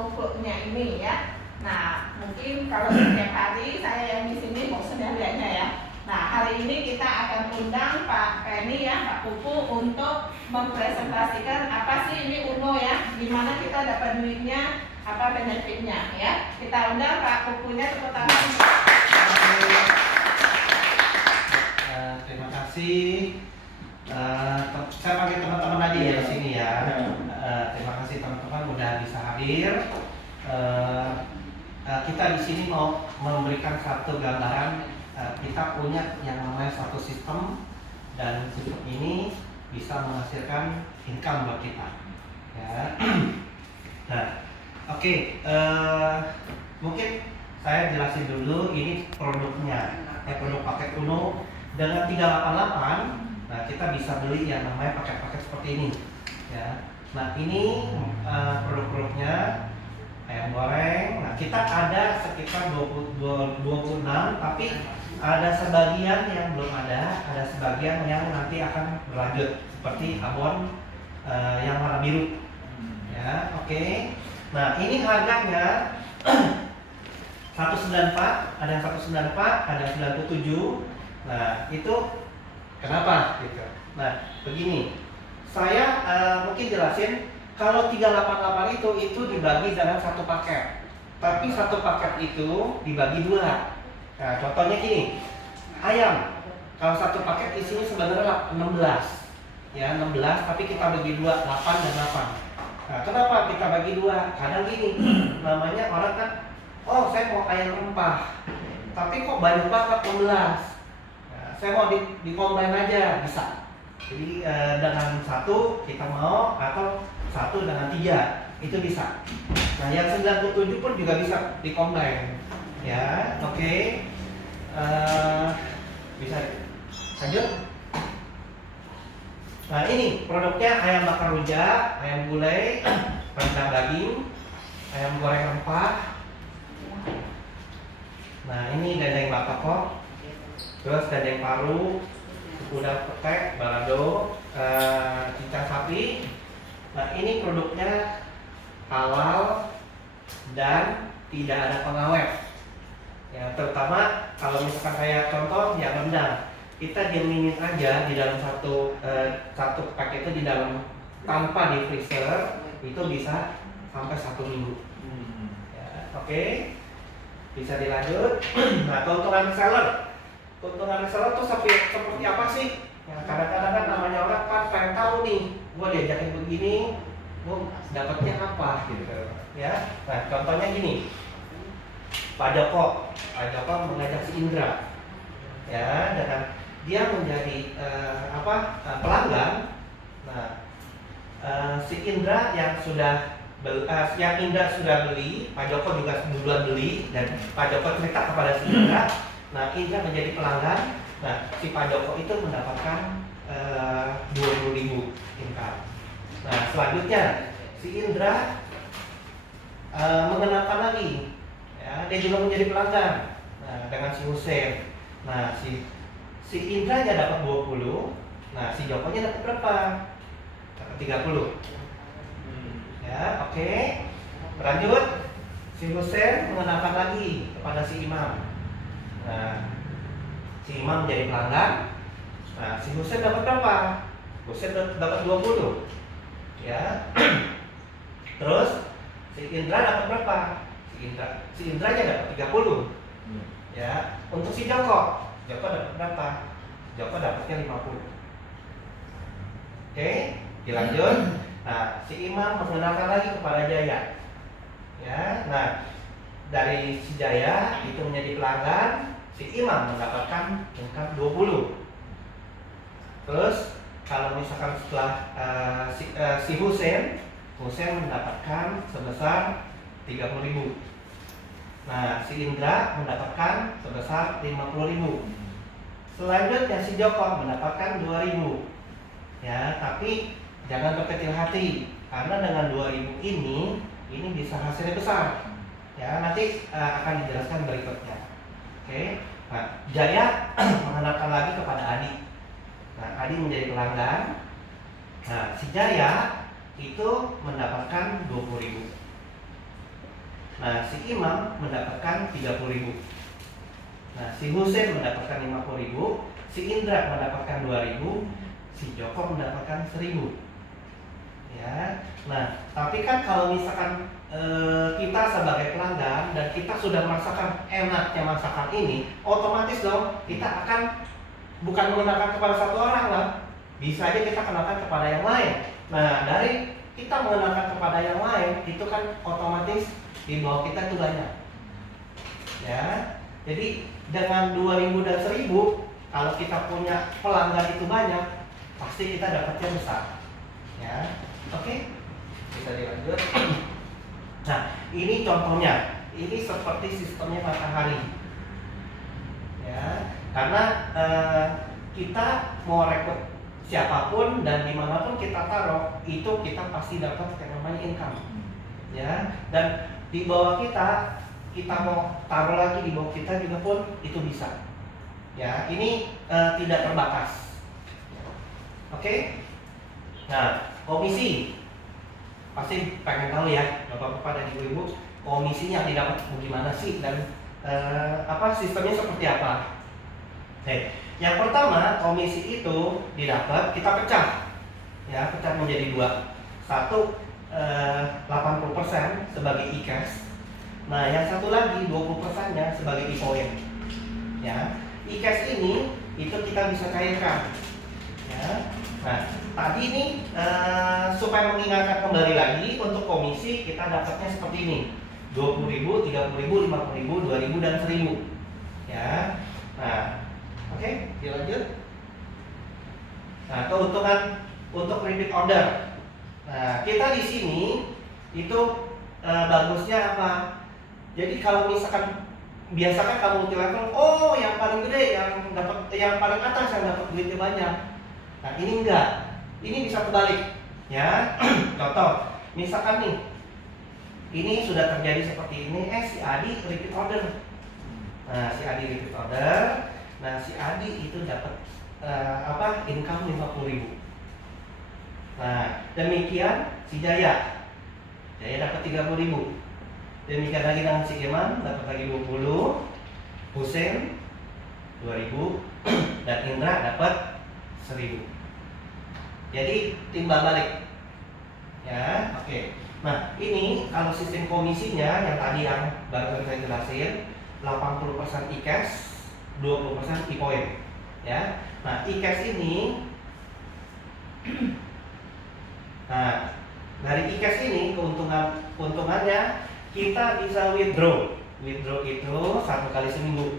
klub-klubnya ini ya. Nah, mungkin kalau setiap hari saya yang di sini bosan ya lihatnya ya. Nah, hari ini kita akan undang Pak Penny ya, Pak Pupu untuk mempresentasikan apa sih ini UNO ya, gimana kita dapat duitnya, apa benefitnya ya. Kita undang Pak Pupunya tepuk tangan. Terima kasih. Saya panggil teman-teman aja ya di sini ya. Terima kasih teman-teman udah bisa hadir. Kita di sini mau memberikan satu gambaran. Kita punya yang namanya suatu sistem, dan sistem ini bisa menghasilkan income buat kita. Ya. Nah, oke. Mungkin saya jelasin dulu ini produknya. Produk paket UNO dengan 388. Nah, kita bisa beli yang namanya paket-paket seperti ini. Ya. Nah, ini produk-produknya ayam goreng. Nah, kita ada sekitar 26, tapi ada sebagian yang belum ada sebagian yang nanti akan berlanjut seperti abon yang warna biru. Ya, oke. Nah, ini harganya 194, ada yang 194, ada yang 97. Nah, itu kenapa gitu? Nah, begini. Saya mungkin jelasin kalau 388 itu dibagi dalam satu paket. Tapi satu paket itu dibagi dua. Nah, contohnya gini. Ayam. Kalau satu paket isinya sebenarnya 16. Ya, 16, tapi kita bagi dua, 8 dan 8. Nah, kenapa kita bagi dua? Kadang gini, namanya orang kan, oh saya mau ayam rempah, tapi kok banyak banget 16. Nah, saya mau di combine aja, bisa. Jadi dengan satu kita mau, atau satu dengan 3 itu bisa. Nah, yang 97 pun juga bisa di combine. Ya, oke. Bisa lanjut. Nah, ini produknya ayam bakar rujak, ayam gulai, rendang daging, ayam goreng rempah. Nah, ini dendeng batokok, terus dendeng paru, udang petek, balado, cincang sapi. Nah, ini produknya halal dan tidak ada pengawet. Ya, terutama kalau misalkan saya contoh yang rendang, kita diaminin aja di dalam satu paket itu di dalam tanpa di freezer itu bisa sampai 1 minggu. Ya, oke. Bisa dilanjut. Nah, keuntungan reseller. Keuntungan reseller tuh seperti apa sih? Ya, kadang-kadang kan namanya orang kan pengen tahu nih, gua diajakin begini, gua dapatnya apa gitu. Ya. Nah, contohnya gini. Pak Joko mengajak si Indra. Ya, dengan dia menjadi pelanggan. Nah, si Indra yang Indra sudah beli, Pak Joko juga duluan beli, dan Pak Joko cerita kepada si Indra. Nah, Indra menjadi pelanggan. Nah, si Pak Joko itu mendapatkan 20.000 income. Nah, selanjutnya si Indra mengenalkan lagi, ya, dia juga menjadi pelanggan. Nah, dengan si Hussein. Nah, si Indra nya dapat 20. Nah, si Jokonya dapat berapa? Dapat 30. Ya, oke. Lanjut. Si Hussein mengenalkan lagi kepada si Imam. Nah, si Imam menjadi pelanggan. Nah, si Hussein dapat berapa? Hussein dapat 20. Ya. Terus si Indra dapat berapa? Si Indra nya dapat 30. Ya. Untuk si Joko dapat berapa? Joko dapatnya 50. Oke, dilanjut. Nah, si Imam mengenalkan lagi kepada Jaya. Ya, nah dari si Jaya itu menjadi pelanggan, si Imam mendapatkan income 20. Terus kalau misalkan setelah si Hussein mendapatkan sebesar 30.000. Nah, si Indra mendapatkan sebesar 50.000. Selanjutnya si Joko mendapatkan 2.000. Ya, tapi jangan berkecil hati, karena dengan 2.000 ini bisa hasilnya besar. Ya, nanti akan dijelaskan berikutnya. Oke. Nah, Jaya mengenalkan lagi kepada Adi. Nah, Adi menjadi pelanggan. Nah, si Jaya itu mendapatkan 20.000. Nah, si Imam mendapatkan 30.000. Nah, si Husein mendapatkan 50.000, si Indra mendapatkan 2.000, si Joko mendapatkan 1.000. Ya. Nah, tapi kan kalau misalkan kita sebagai pelanggan dan kita sudah merasakan enaknya masakan ini, otomatis dong kita akan bukan mengenalkan kepada satu orang lah, bisa aja kita kenalkan kepada yang lain. Nah, dari kita mengenalkan kepada yang lain, itu kan otomatis di bawah kita itu banyak. Ya, jadi dengan 2.000 dan 1.000, kalau kita punya pelanggan itu banyak, pasti kita dapatnya besar. Ya, oke, bisa dilanjut. Nah, ini contohnya. Ini seperti sistemnya matahari. Ya, karena kita mau rekrut siapapun dan dimanapun kita taruh, itu kita pasti dapat yang namanya income. Ya, dan di bawah kita mau taruh lagi di bawah kita juga pun itu bisa. Ya, ini tidak terbatas. Oke. Nah, komisi pasti pengen tahu ya, bapak-bapak dan ibu-ibu, komisinya didapat bagaimana sih dan sistemnya seperti apa? Oke. Yang pertama, komisi itu didapat kita pecah, ya, pecah menjadi dua. Satu 80% sebagai e-cash. Nah, yang satu lagi 20%-nya sebagai e-point. Ya, e-cash ini itu kita bisa cairkan. Ya. Nah, tadi ini supaya mengingatkan kembali lagi untuk komisi kita dapatnya seperti ini. 20.000, 30.000, 50.000, 2.000 dan 1.000. Ya. Nah, oke, dilanjut. Nah, keuntungan untuk repeat order. Nah, kita di sini itu bagusnya apa? Jadi kalau misalkan biasakan kamu multi level, oh yang paling gede yang paling atas yang dapat duitnya banyak. Nah, ini enggak. Ini bisa terbalik. Ya. Contoh, misalkan nih, ini sudah terjadi seperti ini, si Adi repeat order. Nah, si Adi repeat order. Nah, si Adi itu dapat income 50.000. Nah, demikian si Jaya. Jaya dapat 30.000. Demikian lagi dengan si Iman dapat lagi 20. Husein 2.000 dan Indra dapat 1.000. Jadi timbal balik. Ya, oke. Nah, ini kalau sistem komisinya yang tadi yang baru saya jelasin, 80% e-cash, 20% e-point. Ya. Nah, e-cash ini nah, dari e-cash ini keuntungannya kita bisa withdraw. Withdraw itu 1 kali seminggu.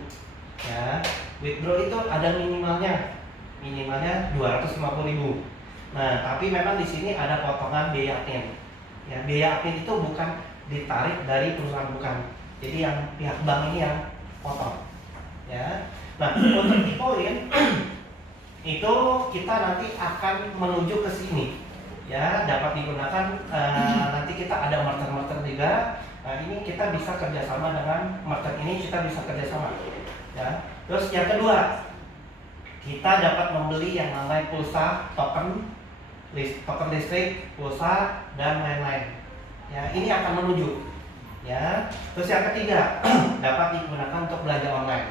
Ya. Withdraw itu ada minimalnya. Minimalnya 250.000. Nah, tapi memang di sini ada potongan biaya admin. Ya, biaya admin itu bukan ditarik dari perusahaan, bukan. Jadi yang pihak bank ini yang potong. Ya. Nah, untuk e-point itu kita nanti akan menuju ke sini. Ya, dapat digunakan nanti kita ada merchant juga. Nah, ini kita bisa kerjasama dengan merchant ini, kita bisa kerjasama. Ya. Terus yang kedua, kita dapat membeli yang namanya pulsa, token listrik, pulsa dan lain-lain. Ya, ini akan menuju. Ya. Terus yang ketiga, dapat digunakan untuk belanja online.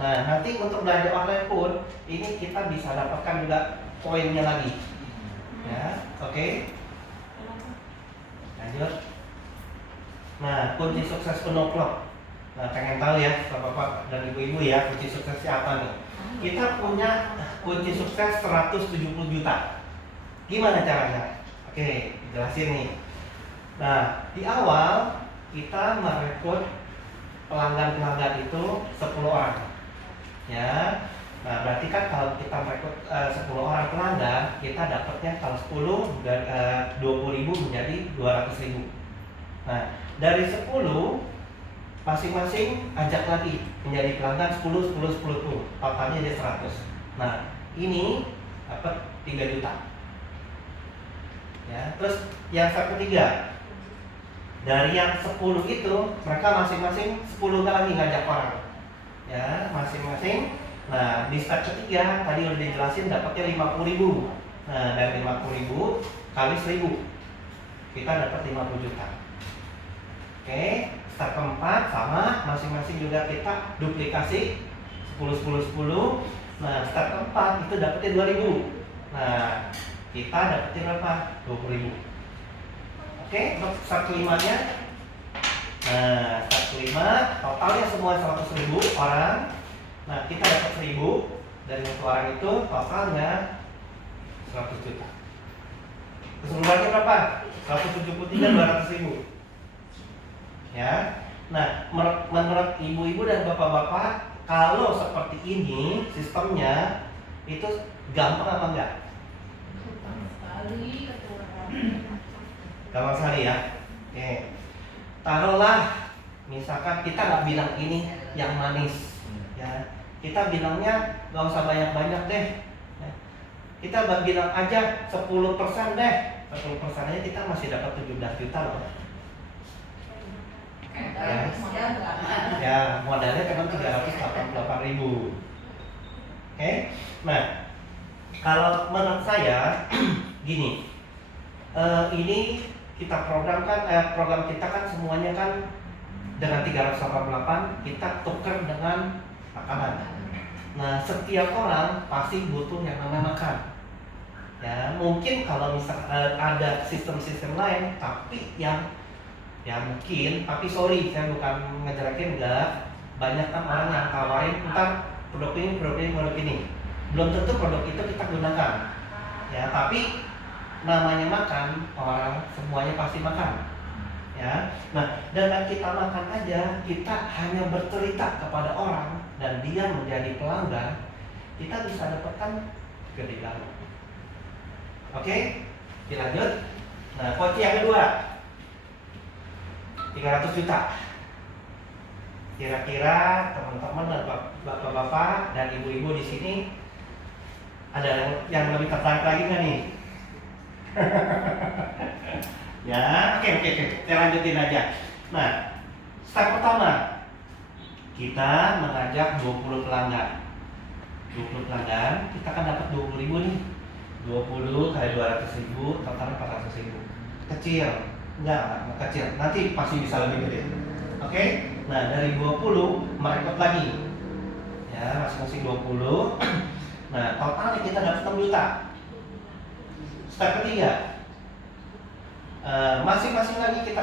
Nah, nanti untuk belanja online pun ini kita bisa dapatkan juga poinnya lagi. Ya, oke. Lanjut. Nah, kunci sukses penuplok. Nah, pengen tahu ya, bapak-bapak dan ibu-ibu ya, kunci suksesnya apa nih? Kita punya kunci sukses 170 juta. Gimana caranya? Oke, jelasin nih. Nah, di awal kita merekrut pelanggan-pelanggan itu 10 orang. Ya. Nah, berarti kan kalau kita merekrut 10 orang pelanggan, kita dapatnya kalau 10 dan 20.000 menjadi 200.000. Nah, dari 10 masing-masing ajak lagi menjadi pelanggan 10, 10, 10, totalnya jadi 100. Nah, ini dapat 3 juta. Ya, terus yang ketiga, dari yang 10 itu mereka masing-masing 10 kali ngajak orang. Ya, masing-masing. Nah, di step ketiga tadi udah dijelasin dapatnya 50.000. Nah, dari 50.000 kali 1.000 kita dapat 50 juta. Oke, step keempat sama, masing-masing juga kita duplikasi 10 10 10. Nah, step keempat itu dapetin 2000. Nah, kita dapetin berapa? 20.000. Oke, untuk step kelimanya. Nah, step kelima totalnya semua 100.000 orang. Nah, kita dapat 1000 dan untuk orang itu totalnya 100 juta. Keseluruhannya berapa? 173.200.000. Ya. Nah, menurut ibu-ibu dan bapak-bapak, kalau seperti ini sistemnya itu gampang apa enggak? Gampang sekali ya. Oke. Taruhlah misalkan kita nggak bilang ini yang manis, ya. Kita bilangnya nggak usah banyak-banyak deh. Ya. Kita bilang aja 10% deh. 10% aja kita masih dapat 17 juta loh. Ya, modalnya cuma 388.000. Oke. Nah, kalau menurut saya gini, ini kita programkan, program kita kan semuanya kan dengan 388 kita tuker dengan makanan. Nah, setiap orang pasti butuh yang namanya makan. Ya, mungkin kalau misal ada sistem-sistem lain, tapi yang ya mungkin, tapi sorry saya bukan ngejelekin, enggak. Banyak kan orang yang tawarin ntar produk ini, belum tentu produk itu kita gunakan. Ya, tapi namanya makan, orang semuanya pasti makan. Ya, nah dengan kita makan aja, kita hanya bercerita kepada orang dan dia menjadi pelanggan, kita bisa dapatkan gede banget. Oke, dilanjut. Nah, kunci yang kedua, 300 juta. Kira-kira teman-teman dan bapak-bapak dan ibu-ibu di sini ada yang lebih tertarik lagi nggak nih? Ya, oke. Saya lanjutin aja. Nah, step pertama, kita mengajak 20 pelanggan. 20 pelanggan, kita kan dapat 20.000 nih. 20 kali 200.000, total 400.000. Kecil. Enggak kecil, nanti pasti bisa lebih gede. Oke? Nah, dari 20 merekrut lagi. Ya, masing-masing 20. Nah, totalnya kita dapat 6 juta. Step ketiga, masing-masing lagi kita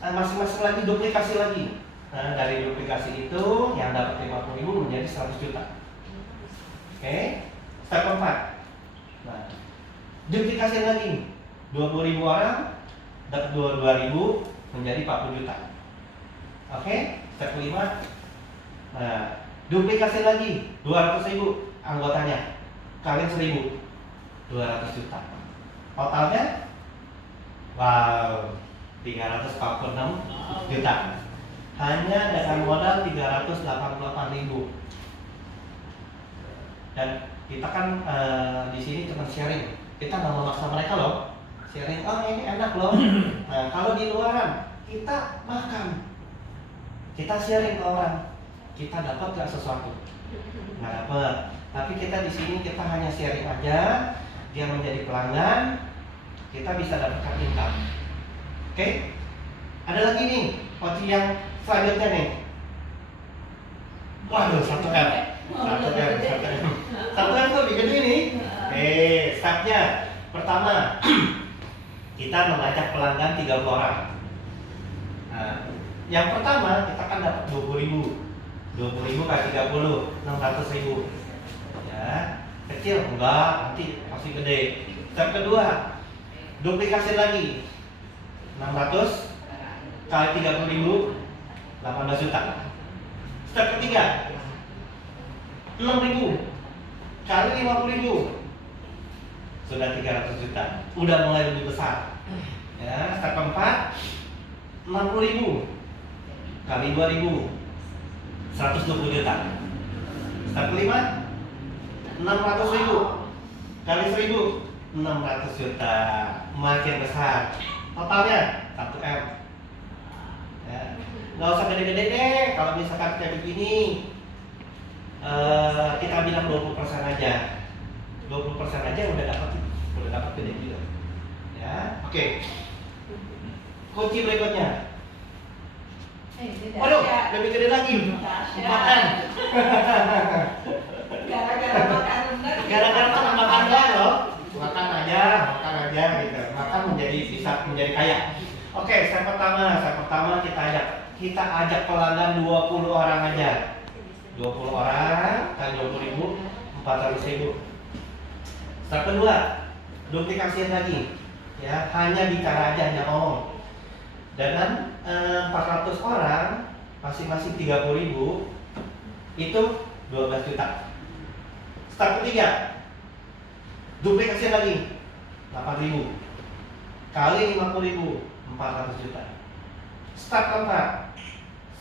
masing-masing lagi duplikasi lagi. Nah, dari duplikasi itu yang dapat 50.000 menjadi 100 juta. Oke? Step keempat. Nah, duplikasi lagi 20.000 orang dapat 22.000 menjadi 40 juta. Oke? Step kelima. Nah, duplikasi lagi 200.000 anggotanya. Kalian 1.000, 200 juta. Totalnya wow, 346 juta. Hanya dengan modal 388.000. Dan kita kan di sini cuma sharing. Kita nggak memaksa mereka loh. Sharing, oh ini enak loh. Nah, kalau di luaran kita makan, kita sharing ke orang, kita dapat nggak sesuatu? Nggak dapat. Tapi kita di sini kita hanya sharing aja. Dia menjadi pelanggan, kita bisa dapatkan income. Oke? Ada lagi nih, kunci yang selanjutnya nih. Waduh, 1M. 1M tuh lebih gede nih. Stepnya pertama, kita mengajak pelanggan 30 orang. Nah, yang pertama kita kan dapat 20.000. 20.000 kali 30, 600.000. Ya, kecil enggak, nanti pasti gede. Step kedua, duplikasi lagi 600 kali 30.000, 18 juta. Step ketiga, 6.000 kali 50.000, sudah 300 juta. Udah mulai lebih besar. Ya, step keempat, 60.000 kali 2.000, 120 juta. Step kelima, 600.000 kali 1.000, 600 juta. Makin besar. Totalnya 1M. Ya. Nggak usah gede-gede deh. Kalau misalkan kayak begini, kita bilang 20% aja. 20% aja udah dapat gede juga. Ya, oke. Kunci berikutnya, Ini Waduh, dahsyat. lebih gede lagi. Dahsyat. 4M. Gara-gara makan rendang. Gara-gara makan doang loh. Makan aja gitu. Makan bisa menjadi kaya. Oke, step pertama kita ajak pelanggan 20 orang aja. 20 orang kali 20.000, 400.000. Step kedua, duplikasiin lagi. Ya, hanya bicara aja, hanya ngomong. Dengan 400 orang masing-masing 30.000 itu 12 juta. Step ketiga, duplikasiin lagi 8.000 kali 50.000, 400 juta. Step keempat,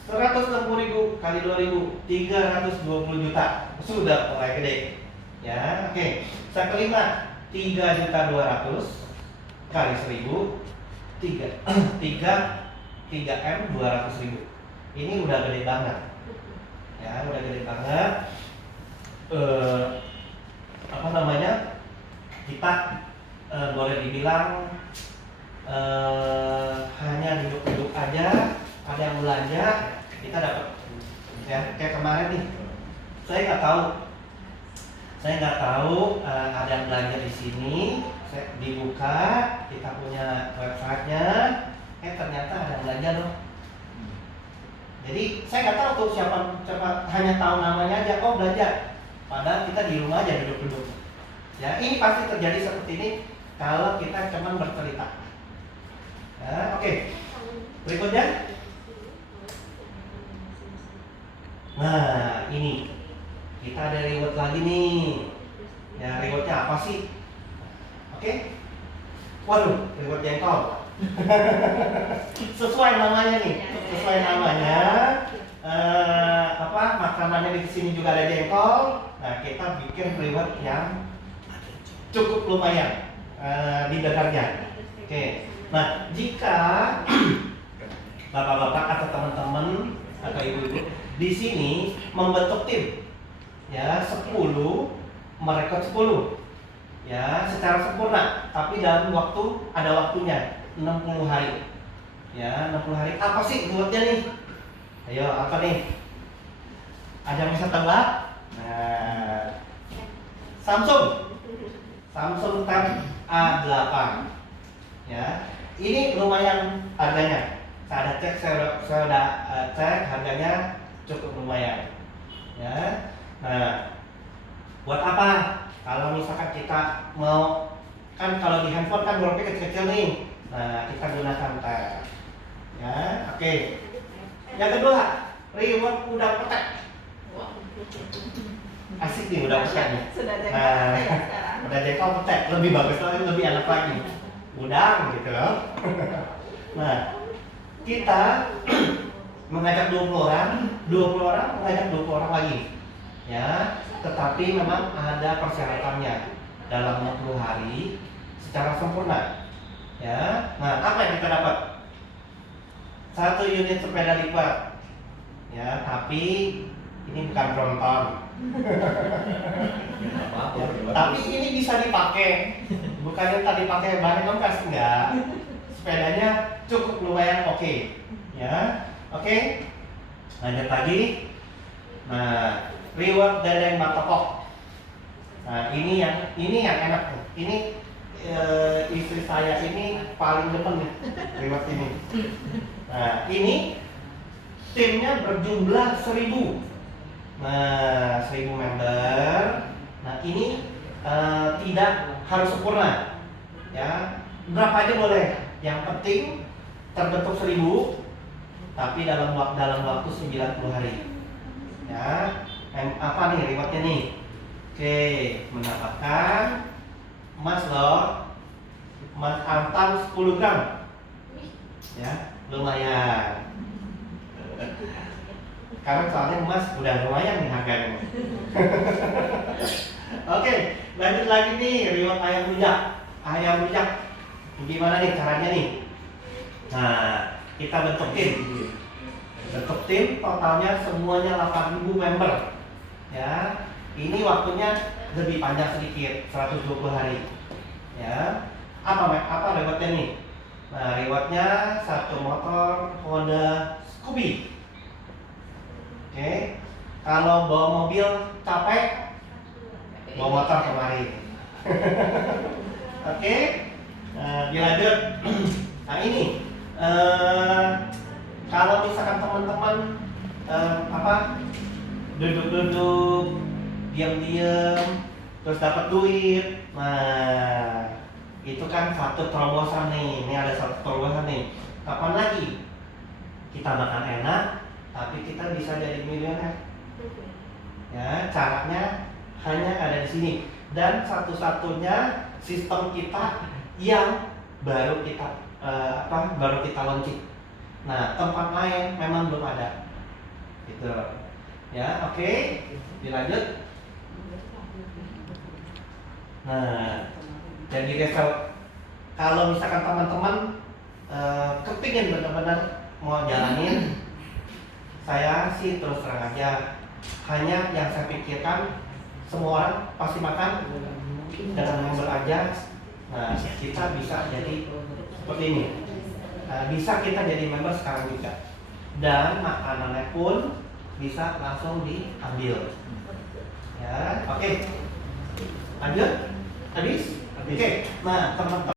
160.000 kali 2.000, 320 juta. Sudah mulai gede. Ya, oke. Step kelima, 3.200.000 kali 1.000, 3M 200.000. Ini udah gede banget. Ya, udah gede banget. Apa namanya? Kita boleh dibilang hanya duduk-duduk aja, ada yang belanja, kita dapat. Ya, kayak kemarin nih, saya nggak tahu ada yang belanja di sini. Saya dibuka, kita punya websitenya, ternyata ada yang belanja loh. Jadi saya nggak tahu tuh siapa, hanya tahu namanya aja, oh belanja. Padahal kita di rumah aja duduk-duduk. Ya, ini pasti terjadi seperti ini kalau kita cuma bercerita. Ya, oke. Berikutnya. Nah, ini kita ada reward lagi nih. Ya, rewardnya apa sih? Oke. Waduh, reward jengkol. Sesuai namanya nih. Sesuai namanya. Makanannya di sini juga ada jengkol. Nah, kita bikin reward yang cukup lumayan didengarnya. Oke. Nah, jika bapak-bapak atau teman-teman atau ibu-ibu di sini membentuk tim, ya 10 merekrut 10, ya secara sempurna, tapi dalam ada waktunya 60 hari, ya 60 hari. Apa sih rewardnya nih? Ayo, apa nih? Ada yang bisa tebak? Nah, Samsung Tab A8, ya ini lumayan harganya. Saya udah cek harganya cukup lumayan, ya. Nah, buat apa? Kalau misalkan kita mau, kan kalau di handphone kan hurufnya kecil-kecil nih. Nah, kita gunakan tab, ya. Oke. Yang kedua, reward udah petek. Asik nih udah petek nih. Sudah jengkol Nah, ya sekarang. udah jengkol petek, lebih bagus lagi, lebih enak lagi. Udang gitu loh. Nah, kita mengajak 20 orang mengajak 20 orang lagi. Ya, tetapi memang ada persyaratannya dalam 60 hari secara sempurna. Ya. Nah, apa yang kita dapat? 1 unit sepeda lipat. Ya, tapi ini bukan Brompton. Tapi ini bisa dipakai. Bukan yang tadi pakai bahan bekas, enggak. Sepedanya cukup lumayan oke. Ya. Oke. Lanjut lagi. Nah, reward dan batokok. Nah, ini yang enak tuh. Ini istri saya ini paling depan nih reward ini. Nah, ini timnya berjumlah 1.000. Nah, 1.000 member. Nah, ini tidak harus sempurna. Ya, berapa aja boleh. Yang penting terbentuk 1.000, tapi dalam waktu 90 hari. Ya, apa nih rewardnya nih? Oke, mendapatkan emas loh, emas antam 10 gram. Ya, lumayan. Karena soalnya emas udah lumayan nih harganya. Oke, lanjut lagi nih reward ayam rujak. Ayam rujak, gimana nih caranya nih? Nah, kita bentuk tim totalnya semuanya 8.000 member. Ya, ini waktunya lebih panjang sedikit, 120 hari. Ya, apa rewardnya nih? Nah, rewardnya 1 motor Honda hobi. Oke, kalau bawa mobil capek, bawa motor kemari. Oke, dilanjut. Nah ini, kalau misalkan teman-teman duduk-duduk, diam-diam, terus dapat duit, nah itu kan satu terobosan nih. Ini ada satu terobosan nih. Kapan lagi kita makan enak, tapi kita bisa jadi miliuner? Ya, caranya hanya ada di sini. Dan satu-satunya sistem kita yang baru kita launching. Nah, tempat lain memang belum ada. Gitu. Ya, oke. Dilanjut. Nah, jadi kalau misalkan teman-teman kepingin benar-benar mau jalanin, saya sih terus terang aja, hanya yang saya pikirkan semua orang pasti makan dengan member aja. Nah, kita bisa jadi seperti ini. Bisa kita jadi member sekarang juga, dan makanannya pun bisa langsung diambil. Ya, oke. Lanjut. Habis. Oke. Nah, teman-teman.